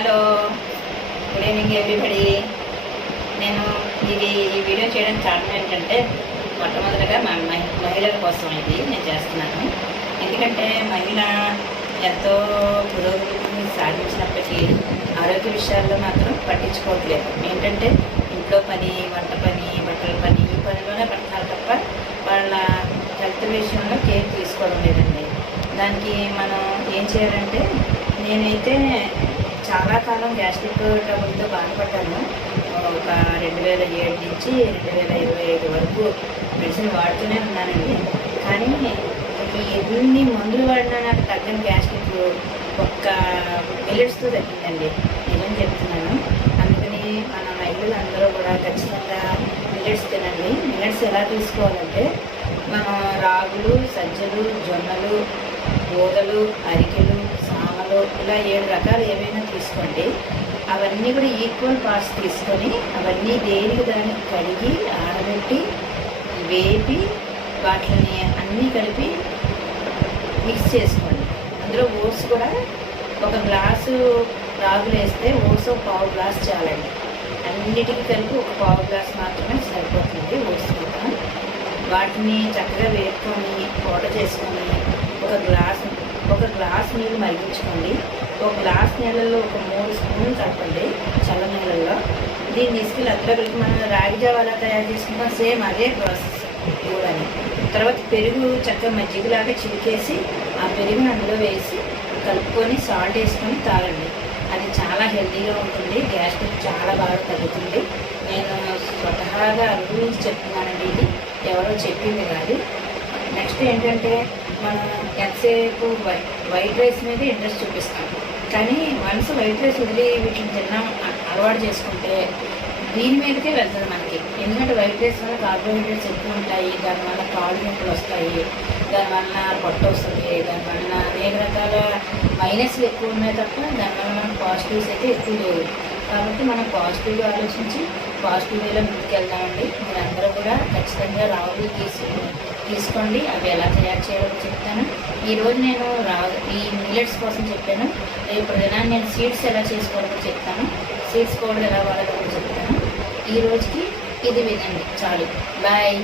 Hello, good evening everybody. నేను ఈ video చేయడానికి కారణం ఏంటంటే మొట్టమొదటిగా మహిళల కోసం ఇది నేను చేస్తున్నాను. ఎందుకంటే మహిళ ఎంతో పురోగతిని సాధించినప్పటికీ ఆరోగ్య విషయాల్లో మాత్రం పట్టించుకోవట్లేదు. ఏంటంటే ఇంట్లో పని, వంట పని, బట్టల పని, ఈ పనిలోనే పడుతున్నారు తప్ప వాళ్ళ హెల్త్ విషయంలో కేర్ తీసుకోవడం లేదండి. దానికి మనం ఏం చేయాలంటే, నేనైతే చాలా కాలం గ్యాస్ట్రిక్ ట్రబుల్తో బాధపడ్డాను. ఒక 2007 నుంచి 2025 వరకు మెడిసిన్ వాడుతూనే ఉన్నానండి. కానీ ఎన్ని మందులు వాడినా నాకు తగ్గని గ్యాస్ట్రిక్ ఒక్క మిల్లెట్స్తో తగ్గిందండి. నిజం చెప్తున్నాను. అందుకని మన మహిళలందరూ కూడా ఖచ్చితంగా మిల్లెట్స్ తినండి. మిల్లెట్స్ ఎలా తీసుకోవాలంటే, మనం రాగులు, సజ్జలు, జొన్నలు, గోధలు, అరికెలు, సామలు ఇలా 7 రకాలు ఏవైనా తీసుకోండి. అవన్నీ కూడా ఈక్వల్ పార్ట్స్ తీసుకొని అవన్నీ దేనికి దానికి కడిగి ఆరబెట్టి వేపి వాటిని అన్నీ కలిపి మిక్స్ చేసుకోండి. అందులో ఓట్స్ కూడా ఒక గ్లాసు రాగులు వేస్తే ఓట్స్ ఒక పావు గ్లాస్ చాలండి. అన్నిటికీ కలిపి ఒక పావు గ్లాస్ మాత్రమే సరిపోతుంది ఓట్స్ మొత్తం. వాటిని చక్కగా వేపుకొని పౌడర్ చేసుకొని ఒక గ్లాస్ నీళ్ళు మరిగించుకోండి. ఒక గ్లాస్ నీళ్ళల్లో ఒక 3 స్పూన్లు కలపండి చల్ల నీళ్ళల్లో. దీన్ని తీసుకెళ్ళి అందులో కలిపి మనం రాగి జావ ఎలా తయారు చేసుకుంటాం, సేమ్ అదే ప్రాసెస్ కూడా. తర్వాత పెరుగు చక్కగా మజ్జిగలాగా చిలికేసి ఆ పెరుగుని అందులో వేసి కలుపుకొని సాల్ట్ వేసుకొని తాగండి. అది చాలా హెల్తీగా ఉంటుంది. గ్యాస్ట్రిక్ చాలా బాగా తగ్గుతుంది. నేను స్వతహాగా అనుభవించి చెప్తున్నానండి. ఇది ఎవరో చెప్పింది కాదు. నెక్స్ట్ ఏంటంటే, మనం ఎంతసేపు వైట్ రైస్ మీద ఇంట్రెస్ట్ చూపిస్తాం. కానీ మనసు వైట్ రైస్ వదిలి వీటిని తిన్నాం అలవాటు చేసుకుంటే దీని మీదకే వెళ్తుంది మనకి. ఎందుకంటే వైట్ రైస్ వల్ల కార్బోహైడ్రేట్స్ ఎక్కువ ఉంటాయి. దానివల్ల కాళ్ళు నొప్పులు వస్తాయి, దానివల్ల పొట్ట వస్తుంది, దానివల్ల అనేక రకాల మైనస్లు ఎక్కువ ఉన్నాయి తప్ప దానివల్ల మనకు పాజిటివ్స్ అయితే ఎక్కువ లేవు. కాబట్టి మనం పాజిటివ్గా ఆలోచించి పాజిటివ్ వేలో ముందుకెళ్దామండి. మీరందరూ కూడా ఖచ్చితంగా రాగులు తీసుకోండి. అవి ఎలా తయారు చేయాలో చెప్తాను. ఈరోజు నేను ఈ మిల్లెట్స్ కోసం చెప్పాను. రేపు దినాన్ని నేను సీడ్స్ ఎలా చేసుకోవాలో చెప్తాను. సీడ్స్ పౌడర్ ఎలా వాడాలో చెప్తాను. ఈ రోజుకి ఇది వినండి చాలు. బాయ్.